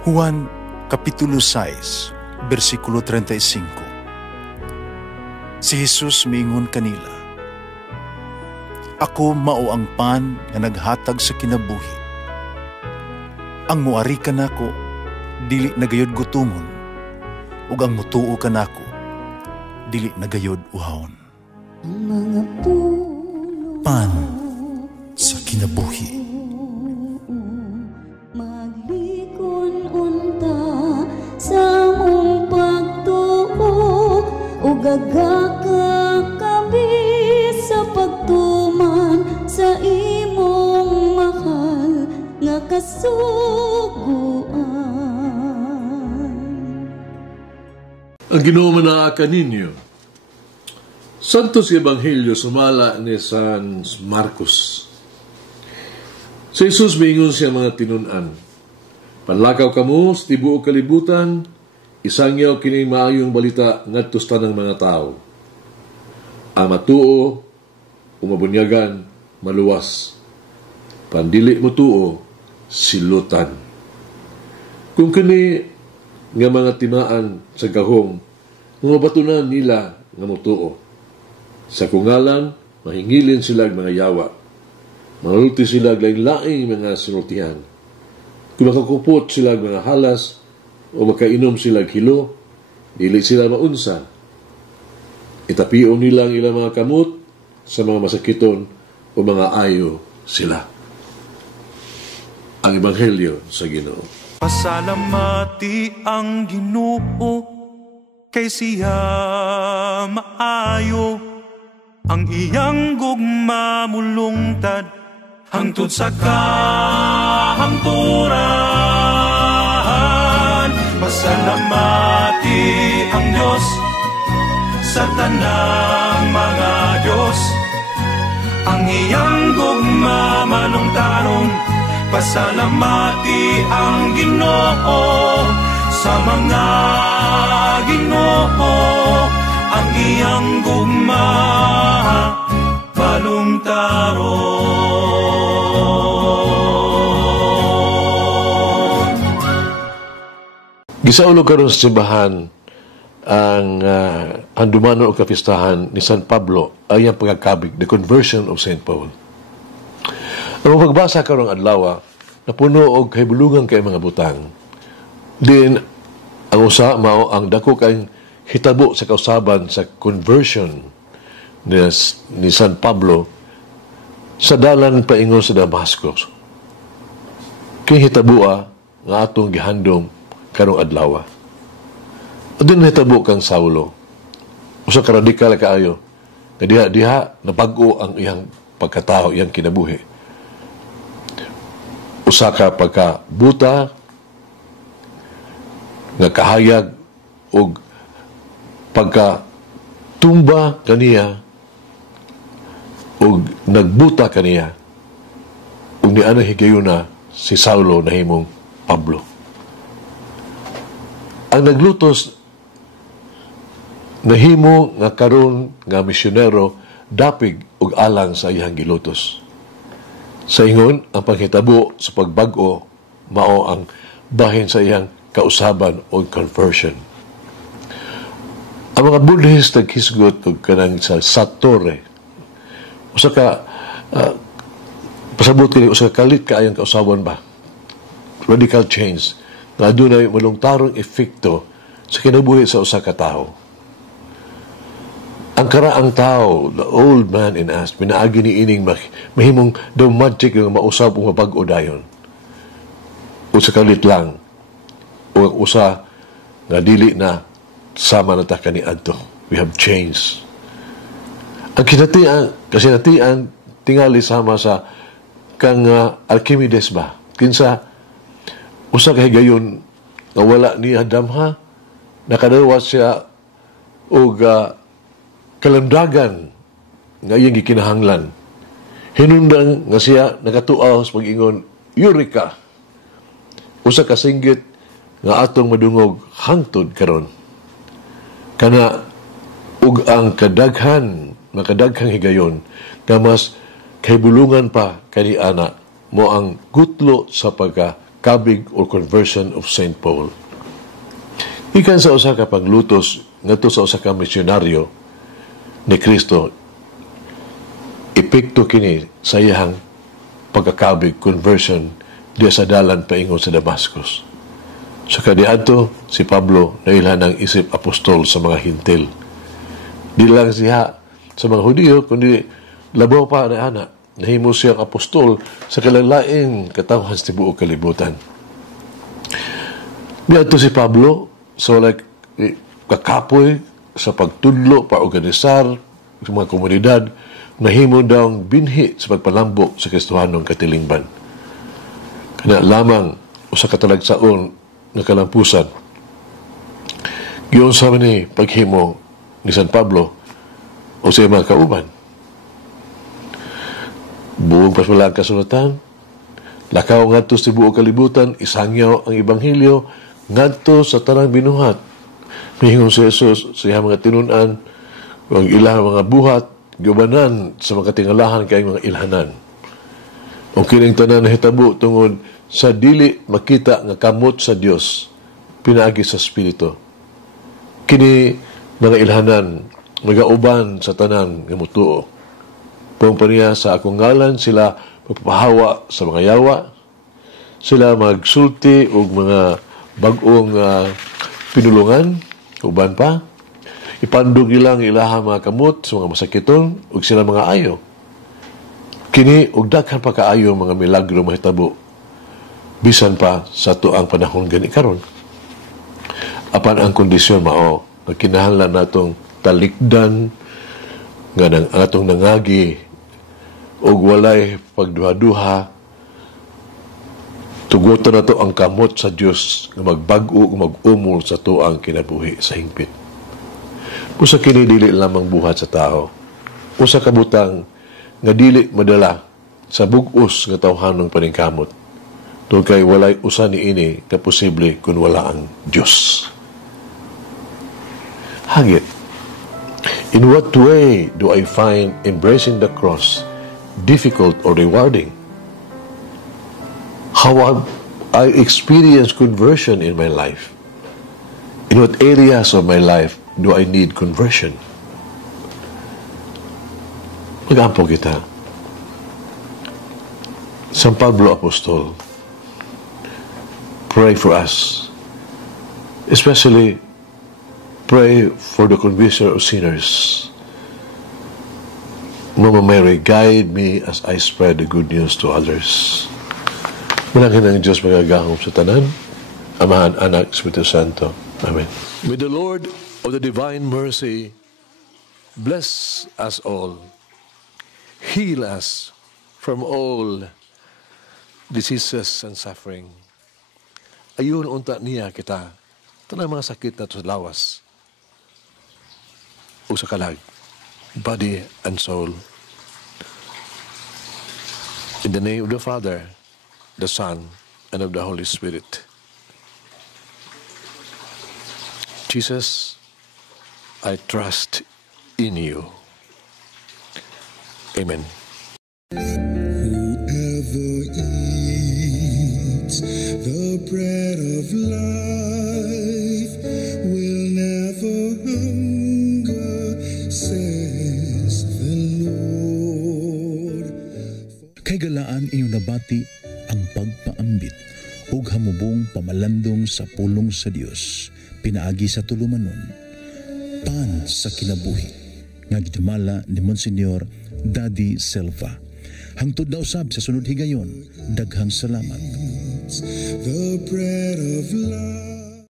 Juan Kapitulo 6, versikulo 35. Si Jesus miingon kanila, "Ako mao ang pan nga naghatag sa kinabuhi. Ang muari kanako dili nagayod gutumon, ug ang mutuo kanako dili nagayod uhawon." Pan sa kinabuhi. Sa mong pagtuo o gagakakabi sa pagtuman sa imong mahal nga kasuguan. Ang Ginoo manaakan ninyo. Santos Ebanghelyo sumala ni San Marcos. Sa Jesus miingon siya mga tinunan, "Panlakaw kamo sa tibuok kalibutan, isangyaw kini maayong balita ngadto sa tanang mga tao. Ang matuo, umabunyagan, maluwas. Pandili mutuo, silutan. Kung kini nga mga timaan sa gahong, mga batunan nila nga mutuo. Sa kungalan, mahingilin sila mga yawa. Manulti sila laing-laing mga sinultihan. Kung makakupot sila mga halas o makainom sila hilo, dili sila maunsa. Itapion nila ang ilang mga kamot sa mga masakiton o mga ayo sila." Ang Ebanghelyo sa Ginoo. Pasalamati ang Ginoo kay siya maayo, ang iyang gugma mulungtad hangtod sa kahangturan. Pasalamati ang Diyos sa tanang mga Diyos, ang iyang gugma malungtaron. Pasalamati ang Ginoo sa mga Ginoo, ang iyang gugma balungtaron. Gisaulog karon sa simbahan ang dumano o kapistahan ni San Pablo ay ang pagkakabig, the conversion of St. Paul. Ang pagbasa karong adlaw napuno og kahibulungan kay mga butang. Din ang usa mao ang dako kay hitabo sa kausaban sa conversion ni San Pablo sa dalan paingon sa Damascus. Kay hitabo nga atong gihandom karong adlaw. Adun hitabo kang Saulo. Usa ka radikal kaayo. Diha napag-o ang iyang pagkatao, iyang kinabuhi. Usa ka pagkabuta nga kahayag o pagkatumba kaniya o nagbuta kaniya o ni ana higayuna si Saulo na himong Pablo. Ang naglutos nahimo nga karon nga misyonero dapig og alang sa iyang gilutos. Sa ingon, ang paghitabo sa pagbag-o mao ang bahin sa iyang kausaban o conversion. Ang mga Buddhist naghisgot og kanang sa Satori. Usa ka pasabot kini usa ka kalit kaayang kausaban ba? Radical change nga adunay malungtarong epekto sa kinabuhi sa usa ka tawo. Ang karaang tao, the old man in us, minaagi ni ining mahimong daw magic nga mausab o mabag-o dayon. Usa kalit lang, o usa nga dili na sama na ta kaniadto. We have changed. Ang kasinatian tingali sama sa kang Archimedes ba? Kinsa, usa ka higayon nga wala ni Adam ha, nakadawa siya og kalandagan nga iyang gikinahanglan. Hinungdan nga siya nakatuaw sa pag-ingon, Eureka! Usa ka singgit nga atong madungog hangtod karon. Kana ug ang kadaghang higayon nga mas kahibulungan pa kani ana mo ang gutlo sa pagkabig or conversion of St. Paul. Ikan sa usa ka paglutos ngadto sa usa ka misyonaryo ni Kristo, epekto kini sa iyang pagkakabig, conversion diya sa dalan paingon sa Damascus. Sa kadiadto, si Pablo nailhan ng isip apostol sa mga hintil. Di lang siya sa mga Hudiyo, kundi labaw pa na ana, nahimo siyang apostol sa kalalaing katawhan sa tibuok kalibutan. Diadto si Pablo sa walay kakapoy sa pagtudlo, paorganisar sa mga komunidad, nahimo daw binhi sa pagpalambok sa Kristohanong katilingban. Kaya lamang usa ka talagsaon nga kalampusan, giyon sa ni paghimo ni San Pablo o sa mga kauban. Buong paswala ang kasulatan, lakaw ngadto sa tibuok kalibutan, isangyaw ang Ebanghelyo ngadto sa tanang binuhat. Mihingon si Jesus sa iyang mga tinunan, ang ilang mga buhat, giubanan sa mga katingalahan kay mga ilhanan. O kining tanan na hitabo tungod sa dili makita nga kamot sa Dios pinaagi sa Espiritu. Kini mga ilhanan magauban sa tanan nga mutuo. Pangpaniya sa akong ngalan sila magpapahawa sa mga yawa, sila magsulti og mga bag-ong pinulungan, uban pa, ipandog ilang ilaha mga kamot sa mga masakiton ug sila mga ayo. Kini og daghan pa kaayo mga milagro mahitabo bisan pa sa tuang panahon gani karon. Apan ang kondisyon mao nga kinahanglan natong talikdan nga nang atong nangagi og walay pagduha-duha, tugutan nato ang kamot sa Dios nga magbag-o ug mag-umol sa tuang kinabuhi sa hingpit. Usa kini dili lamang buhat sa tao, usa ka butang nga dili madala sa bug-os nga tawhanong paningkamot. Tungod kay walay usa niini nga posible kun wala ang Dios. Hagit, in what way do I find embracing the cross difficult or rewarding? How have I experienced conversion in my life? In what areas of my life do I need conversion? Mag-ampo kita. San Pablo Apostol, pray for us. Especially, pray for the conversion of sinners. Mama Mary, guide me as I spread the good news to others. Manangin ang Diyos magagahom sa tanan, Amahan, Anak, Espiritu Santo. Amen. May the Lord of the divine mercy bless us all, heal us from all diseases and suffering. Ayun unta niya kita, tanang mga sakit na sa lawas o sa kalag, body and soul. In the name of the Father, the Son, and of the Holy Spirit. Jesus, I trust in you. Amen. Whoever eats the bread of life will never hunger, says the Lord. Kay galaan inyong nabati ang pagpaambit ug hamubong pamalandong sa pulong sa Dios pinaagi sa tulumanon pan sa kinabuhi nga gidumala ni Monsignor Daddy Silva. Hangtod na usab sa sunod higayon, daghang salamat. The bread of life.